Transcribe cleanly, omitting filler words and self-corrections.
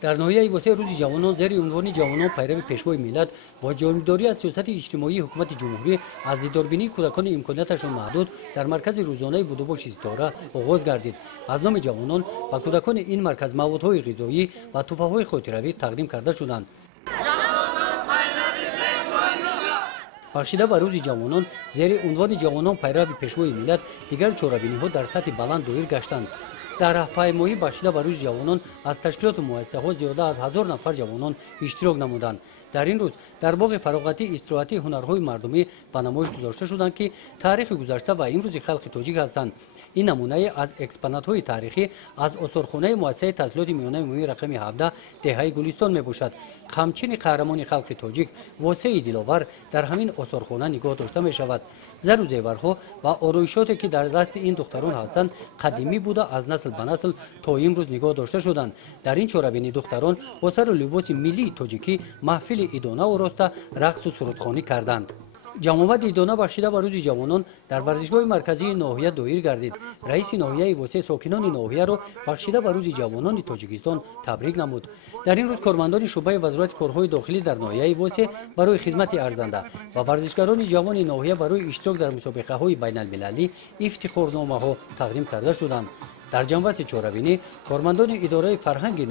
در ناحیه واسه روز جوانان زیر عنوان جوانان پیرو پیشوای ملت با جانبداری از سیاست اجتماعی حکومت جمهوری از دیداربینی کودکان امکاناتشان محدود در مرکز روزانه بودوباش ستاره آغاز گردید. از نام جوانان با کودکان این مرکز موادهای غذایی و تحفه‌های خاطروی تقدیم کرده شدند. بخشیده به روز جوانان زیر عنوان جوانان پیرو پیشوای ملت دیگر چاره‌بینی‌ها در سطح بلند دایر گشتند. در راهپیمایی بخشیده به روز جوانان از تشکیلات و مؤسسه‌ها زیاده از 1000 نفر جوانان اشتراک نمودند. در این روز در باغ فراغتی استراحتی هنرهای مردمی به نمایش گذاشته شدند که تاریخ گذشته و امروز خلق تاجیک هستند. این نمونه از اکسپونات‌های تاریخی از آثارخانه مؤسسه تسلیحات میانه عمومی رقم 17 دهه گلستان میباشد. همچنین قهرمان خلق تاجیک واسه دلاور در همین آثارخانه نگاه داشته می شود. زر و زیورها و آرایشاتی که در دست این دختران هستند قدیمی بوده از نسل به نسل تا امروز نگاه داشته شدند. در این چاره‌بینی دختران با سر و لباس ملی تاجیکی محفل ایدانه آراسته رقص و سرودخوانی کردند. جمع آمد ایدانه بخشیده به روز جوانان در ورزشگاه مرکزی ناحیه دایر گردید. رئیس ناحیه واسه ساکنان ناحیه را بخشیده به روز جوانان تاجیکستان تبریک نمود. در این روز کارمندان شعبه وزارت کارهای داخلی در ناحیه واسه برای خدمت ارزنده و ورزشکاران جوان ناحیه برای اشتراک در مسابقه‌های بین‌المللی افتخارنامه‌ها تقدیم کرده شدند. در جنبش چاره‌بینی کارمندان اداره فرهنگ